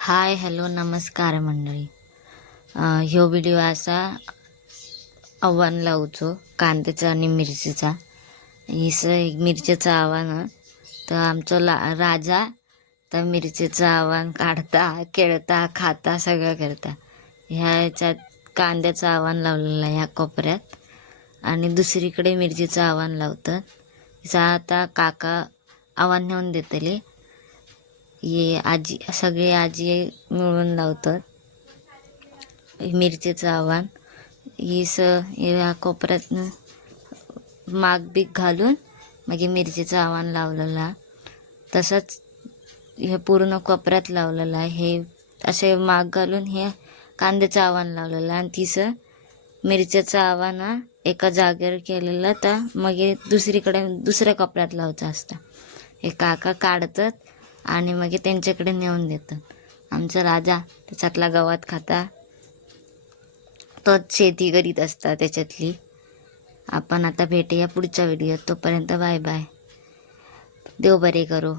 Hi hello नमस्कार मंडळी. ह्यो व्हिडिओ असा आव्हान लावचो कांद्याचा आणि मिरचीचा. मिरचीचं आव्हान तर आमचं राजा तर मिरचीचं आव्हान काढता खेळता खाता सगळं करता. ह्याच्यात कांद्याचं आव्हान लावलेलं आहे ह्या कोपऱ्यात आणि दुसरीकडे मिरचीचं आव्हान लावतात. आता काका आव्हान नेऊन देतले. ये आजी सगळे आजी मिळून लावतात मिरचीचं आव्हान. या कोपऱ्यातनं माग बीक घालून मग मिरचीचं आव्हान लावलेला. तसंच हे पूर्ण कोपऱ्यात लावलेलं आहे. हे असे माग घालून हे कांद्याचं आव्हान लावलेलं आणि तिचं मिरचीचं आव्हान एका जागेवर केलेलं. तर मग हे दुसरीकडे दुसऱ्या कोपऱ्यात लावायचं असतं. हे काका काढतात आणि मग त्यांच्याकडे नेऊन देतात. आमचा राजा त्याच्यातला गवत खाता तोच शेती करीत असता त्याच्यातली. आपण आता भेटूया पुढच्या व्हिडिओत. तोपर्यंत बाय बाय. देव बरे करो.